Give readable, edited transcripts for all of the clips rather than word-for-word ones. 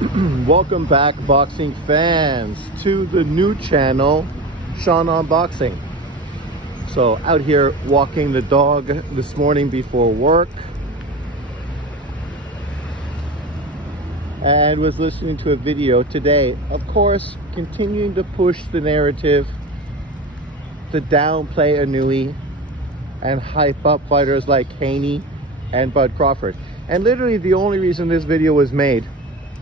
Welcome back, boxing fans, to the new channel, Sean on Boxing. So out here walking the dog this morning before work, and was listening to a video today, of course, continuing to push the narrative to downplay Inoue and hype up fighters like Haney and Bud Crawford. And literally the only reason this video was made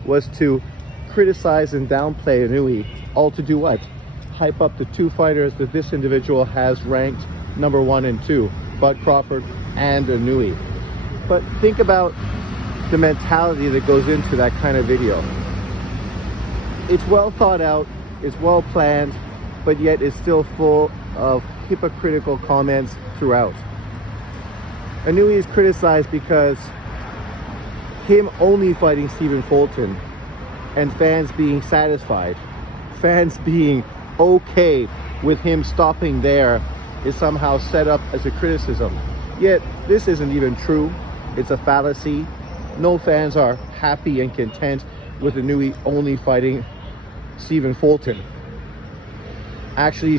was to criticize and downplay Inoue, all to do what? Hype up the two fighters that this individual has ranked number 1 and 2, Bud Crawford and Inoue. But think about the mentality that goes into that kind of video. It's well thought out, it's well planned, but yet it's still full of hypocritical comments throughout. Inoue is criticized because him only fighting Stephen Fulton and fans being satisfied, fans being okay with him stopping there, is somehow set up as a criticism. Yet this isn't even true. It's a fallacy. No fans are happy and content with Inoue only fighting Stephen Fulton. Actually,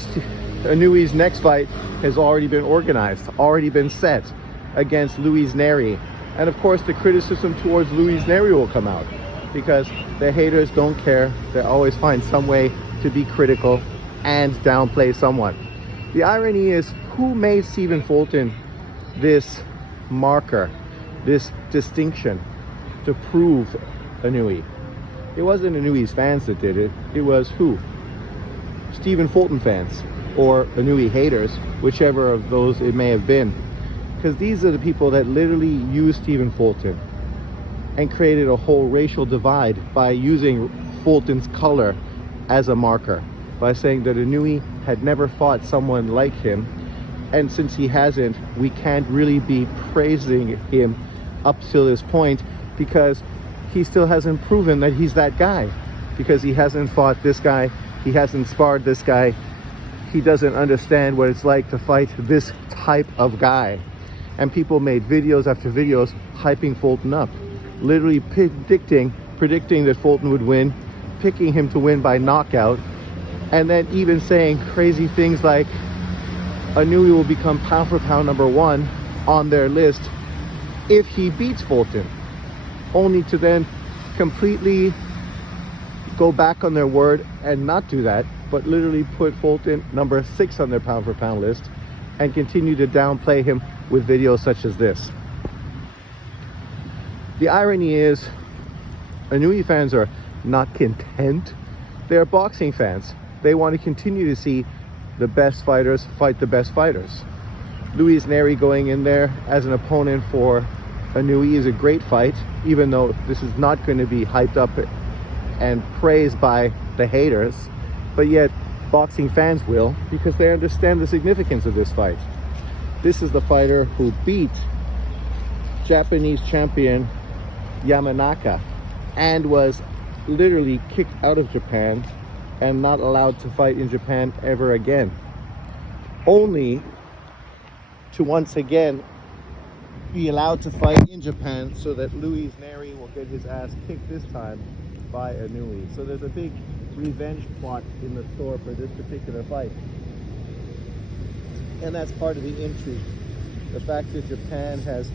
Inoue's next fight has already been organized, already been set against Luis Neri. And of course, the criticism towards Luis Neri will come out because the haters don't care. They always find some way to be critical and downplay someone. The irony is, who made Stephen Fulton this marker, this distinction to prove Inoue? It wasn't Inoue's fans that did it. It was who? Stephen Fulton fans or Inoue haters, whichever of those it may have been. Because these are the people that literally used Stephen Fulton and created a whole racial divide by using Fulton's color as a marker, by saying that Inoue had never fought someone like him, and since he hasn't, we can't really be praising him up till this point because he still hasn't proven that he's that guy, because he hasn't fought this guy, he hasn't sparred this guy, he doesn't understand what it's like to fight this type of guy. And people made videos after videos hyping Fulton up, literally predicting that Fulton would win, picking him to win by knockout, and then even saying crazy things like Inoue will become pound for pound number 1 on their list if he beats Fulton, only to then completely go back on their word and not do that, but literally put Fulton number 6 on their pound for pound list and continue to downplay him with videos such as this. The irony is, Inoue fans are not content. They're boxing fans. They want to continue to see the best fighters fight the best fighters. Luis Neri going in there as an opponent for Inoue is a great fight, even though this is not going to be hyped up and praised by the haters, but yet boxing fans will, because they understand the significance of this fight. This is the fighter who beat Japanese champion Yamanaka and was literally kicked out of Japan and not allowed to fight in Japan ever again, only to once again be allowed to fight in Japan so that Luis Neri will get his ass kicked this time by Inoue. So there's a big revenge plot in the store for this particular fight. And that's part of the intrigue. The fact that Japan has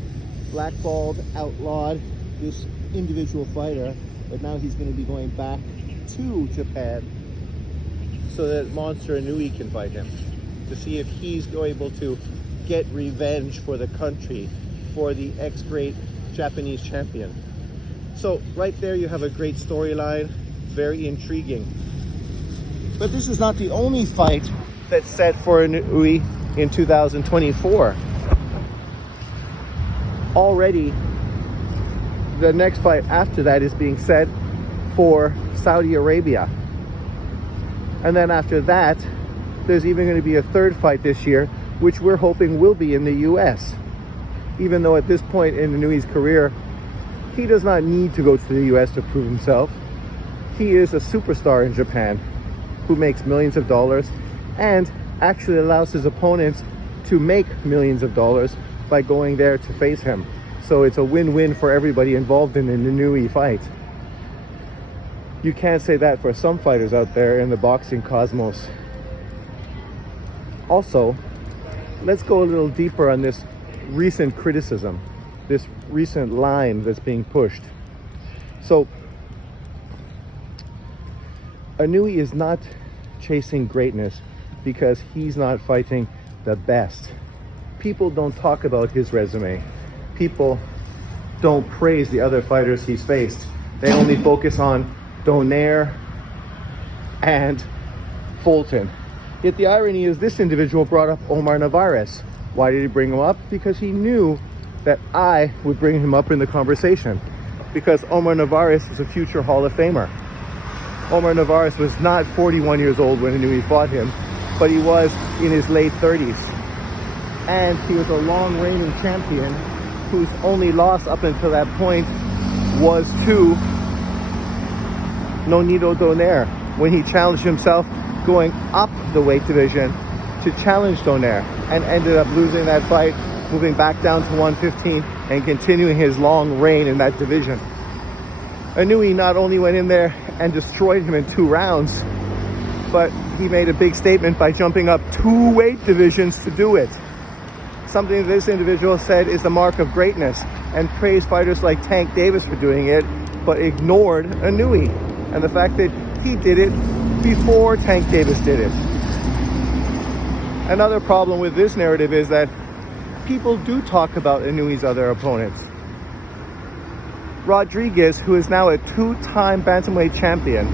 blackballed, outlawed this individual fighter, but now he's going to be going back to Japan so that Monster Inoue can fight him, to see if he's able to get revenge for the country, for the ex-great Japanese champion. So right there you have a great storyline, very intriguing. But this is not the only fight that's set for Inoue in 2024. Already, the next fight after that is being set for Saudi Arabia. And then after that, there's even going to be a third fight this year, which we're hoping will be in the US. Even though at this point in Inoue's career, he does not need to go to the US to prove himself. He is a superstar in Japan who makes millions of dollars and actually allows his opponents to make millions of dollars by going there to face him. So it's a win-win for everybody involved in an Inoue fight. You can't say that for some fighters out there in the boxing cosmos. Also, let's go a little deeper on this recent criticism, this recent line that's being pushed. So, Inoue is not chasing greatness because he's not fighting the best. People don't talk about his resume. People don't praise the other fighters he's faced. They only focus on Donaire and Fulton. Yet the irony is this individual brought up Omar Narvaez. Why did he bring him up? Because he knew that I would bring him up in the conversation. Because Omar Narvaez is a future Hall of Famer. Omar Narvaez was not 41 years old when Inoue fought him, but he was in his late 30s. And he was a long reigning champion whose only loss up until that point was to Nonito Donaire when he challenged himself going up the weight division to challenge Donaire and ended up losing that fight, moving back down to 115 and continuing his long reign in that division. Inoue not only went in there and destroyed him in 2 rounds, but he made a big statement by jumping up 2 weight divisions to do it. Something this individual said is the mark of greatness, and praised fighters like Tank Davis for doing it, but ignored Inoue and the fact that he did it before Tank Davis did it. Another problem with this narrative is that people do talk about Inoue's other opponents. Rodriguez, who is now a 2-time bantamweight champion,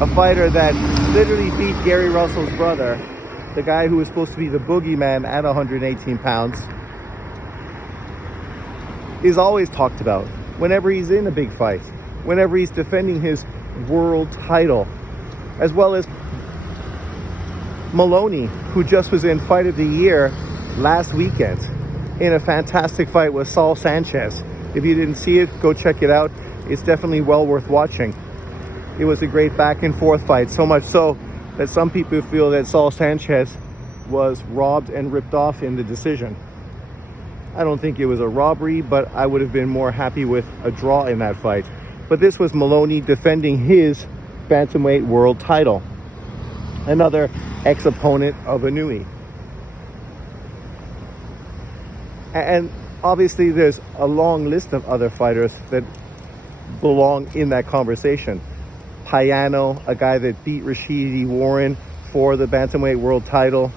a fighter that literally beat Gary Russell's brother, the guy who was supposed to be the boogeyman at 118 pounds, is always talked about whenever he's in a big fight, whenever he's defending his world title, as well as Maloney, who just was in Fight of the Year last weekend in a fantastic fight with Saul Sanchez. If you didn't see it, go check it out. It's definitely well worth watching. It was a great back and forth fight, so much so that some people feel that Saul Sanchez was robbed and ripped off in the decision. I don't think it was a robbery, but I would have been more happy with a draw in that fight. But this was Maloney defending his bantamweight world title. Another ex-opponent of Inoue. And obviously there's a long list of other fighters that belong in that conversation. Payano, a guy that beat Rashidi Warren for the bantamweight world title.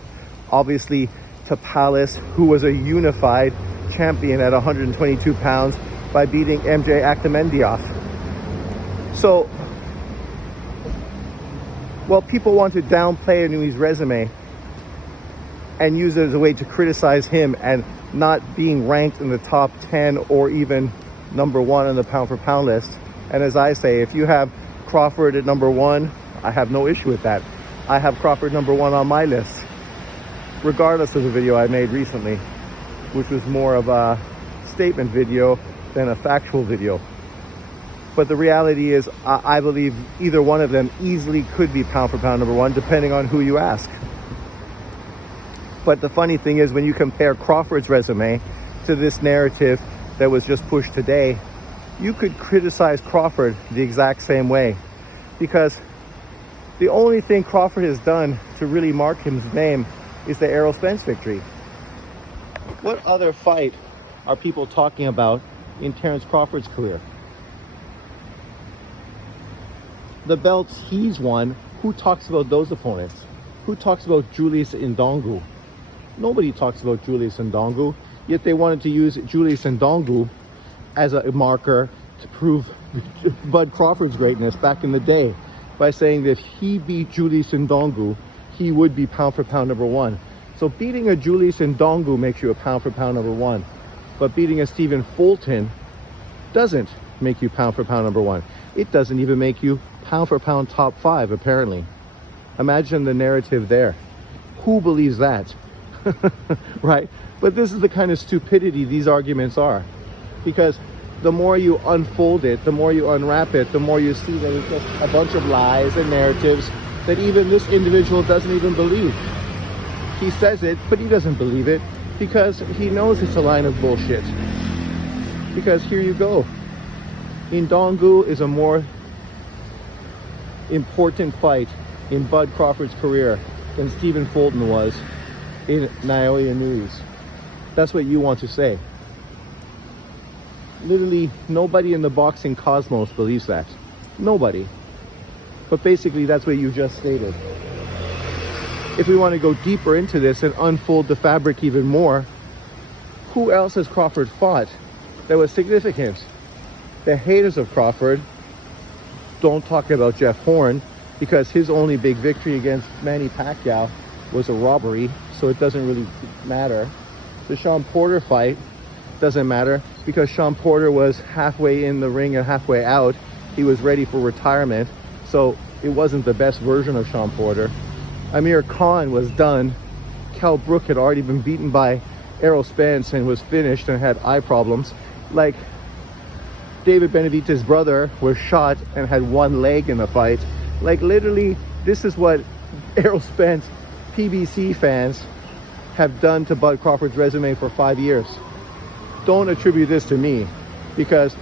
Obviously Tapalis, who was a unified champion at 122 pounds by beating MJ Akhmedov. So, while people want to downplay Inoue's resume and use it as a way to criticize him and not being ranked in the top 10 or even number 1 on the pound for pound list, and as I say, if you have Crawford at number 1, I have no issue with that. I have Crawford number 1 on my list, regardless of the video I made recently, which was more of a statement video than a factual video. But the reality is, I believe either one of them easily could be pound for pound number 1, depending on who you ask. But the funny thing is, when you compare Crawford's resume to this narrative that was just pushed today, you could criticize Crawford the exact same way. Because the only thing Crawford has done to really mark his name is the Errol Spence victory. What other fight are people talking about in Terence Crawford's career? The belts he's won, who talks about those opponents? Who talks about Julius Ndongu? Nobody talks about Julius Ndongu, yet they wanted to use Julius Ndongu as a marker to prove Bud Crawford's greatness back in the day by saying that if he beat Julius Ndongu, he would be pound for pound number 1. So beating a Julius Ndongu makes you a pound for pound number 1, but beating a Stephen Fulton doesn't make you pound for pound number 1. It doesn't even make you pound for pound top 5, apparently. Imagine the narrative there. Who believes that? Right? But this is the kind of stupidity these arguments are. Because the more you unfold it, the more you unwrap it, the more you see that it's just a bunch of lies and narratives that even this individual doesn't even believe. He says it, but he doesn't believe it because he knows it's a line of bullshit. Because here you go. Ndongu is a more important fight in Bud Crawford's career than Stephen Fulton was in Naoya Inoue's. That's what you want to say. Literally nobody in the boxing cosmos believes that. Nobody. But basically that's what you just stated. If we want to go deeper into this and unfold the fabric even more, who else has Crawford fought that was significant? The haters of Crawford don't talk about Jeff Horn, because his only big victory against Manny Pacquiao was a robbery, so it doesn't really matter. The Sean Porter fight doesn't matter because Sean Porter was halfway in the ring and halfway out. He was ready for retirement, so it wasn't the best version of Sean Porter. Amir Khan was done. Cal Brook had already been beaten by Errol Spence and was finished and had eye problems. Like, David Benavidez's brother was shot and had one leg in the fight. Like, literally, this is what Errol Spence PBC fans have done to Bud Crawford's resume for 5 years. Don't attribute this to me, because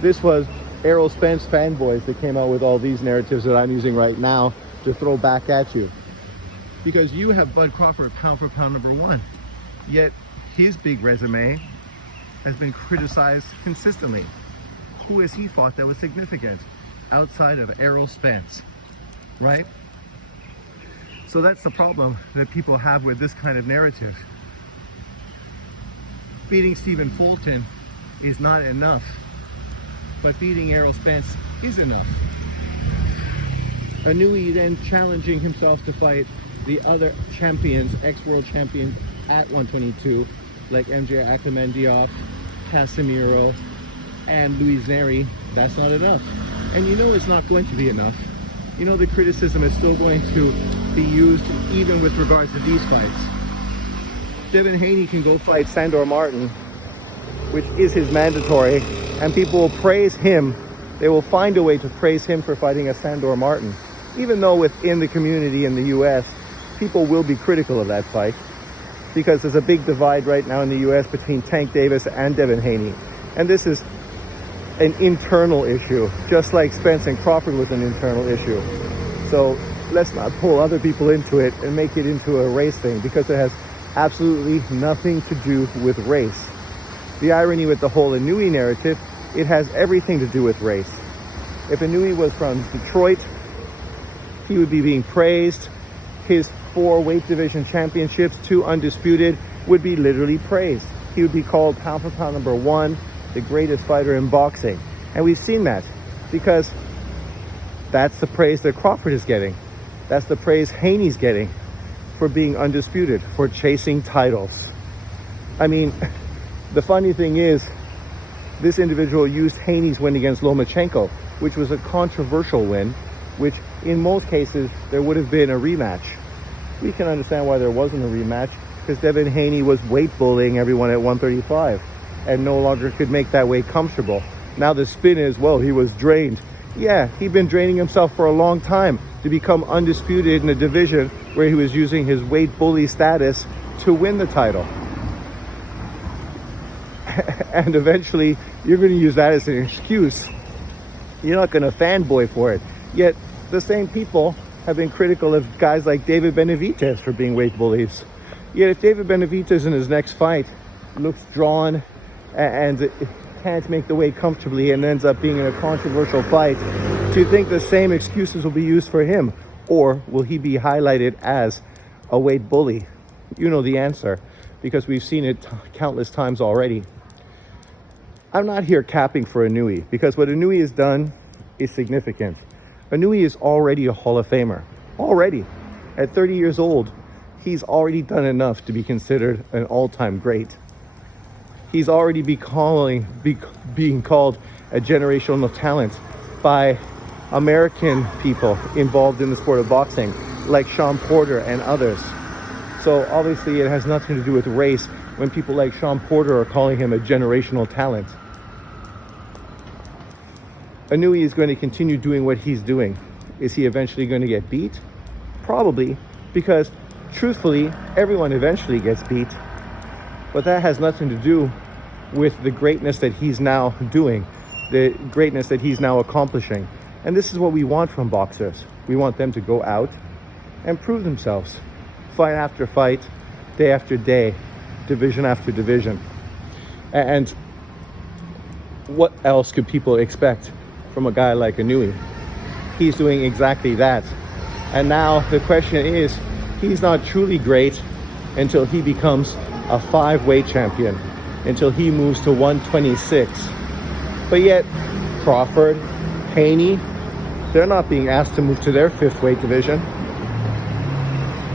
this was Errol Spence fanboys that came out with all these narratives that I'm using right now to throw back at you. Because you have Bud Crawford pound for pound #1, yet his big resume has been criticized consistently. Who has he fought that was significant outside of Errol Spence, right? So that's the problem that people have with this kind of narrative. Beating Stephen Fulton is not enough, but beating Errol Spence is enough. Inoue then challenging himself to fight the other champions, ex-world champions at 122, like MJ Akhmedov, Casemiro, and Luis Neri. That's not enough. And you know it's not going to be enough. You know the criticism is still going to be used even with regards to these fights. Devin Haney can go fight Sandor Martin, which is his mandatory, and people will praise him. They will find a way to praise him for fighting a Sandor Martin, even though within the community in the US, people will be critical of that fight, because there's a big divide right now in the US between Tank Davis and Devin Haney. And this is an internal issue, just like Spence and Crawford was an internal issue. So let's not pull other people into it and make it into a race thing, because it has absolutely nothing to do with race. The irony with the whole Inoue narrative, it has everything to do with race. If Inoue was from Detroit, he would be being praised. His 4 weight division championships, 2 undisputed, would be literally praised. He would be called pound for pound #1, the greatest fighter in boxing. And we've seen that, because that's the praise that Crawford is getting. That's the praise Haney's getting for being undisputed, for chasing titles. I mean, the funny thing is, this individual used Haney's win against Lomachenko, which was a controversial win, which in most cases there would have been a rematch. We can understand why there wasn't a rematch, because Devin Haney was weight bullying everyone at 135 and no longer could make that weight comfortable. Now the spin is, well, he was drained. Yeah, he'd been draining himself for a long time to become undisputed in a division where he was using his weight bully status to win the title. And eventually you're going to use that as an excuse. You're not going to fanboy for it. Yet the same people have been critical of guys like David Benavidez for being weight bullies. Yet if David Benavidez in his next fight looks drawn and can't make the weight comfortably and ends up being in a controversial fight, do you think the same excuses will be used for him? Or will he be highlighted as a weight bully? You know the answer, because we've seen it countless times already. I'm not here capping for Inoue, because what Inoue has done is significant. Inoue is already a Hall of Famer. Already. At 30 years old, he's already done enough to be considered an all-time great. He's already being called a generational talent by American people involved in the sport of boxing, like Sean Porter and others. So obviously it has nothing to do with race when people like Sean Porter are calling him a generational talent. Inoue is going to continue doing what he's doing. Is he eventually going to get beat? Probably, because truthfully, everyone eventually gets beat. But that has nothing to do with the greatness that he's now doing, the greatness that he's now accomplishing. And this is what we want from boxers. We want them to go out and prove themselves, fight after fight, day after day, division after division. And what else could people expect from a guy like Inoue? He's doing exactly that. And now the question is, he's not truly great until he becomes a 5-weight champion, until he moves to 126. But yet, Crawford, Haney, they're not being asked to move to their 5th weight division.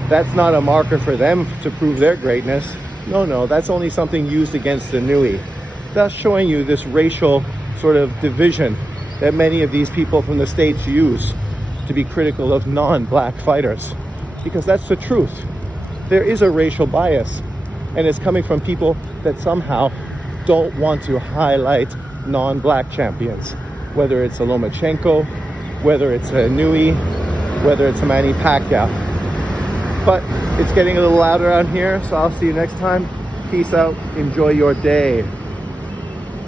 That's not a marker for them to prove their greatness. No, that's only something used against Inoue. That's showing you this racial sort of division that many of these people from the States use to be critical of non-black fighters. Because that's the truth. There is a racial bias, and it's coming from people that somehow don't want to highlight non-black champions. Whether it's a Lomachenko, whether it's a Inoue, whether it's a Manny Pacquiao. But it's getting a little louder out here, so I'll see you next time. Peace out. Enjoy your day.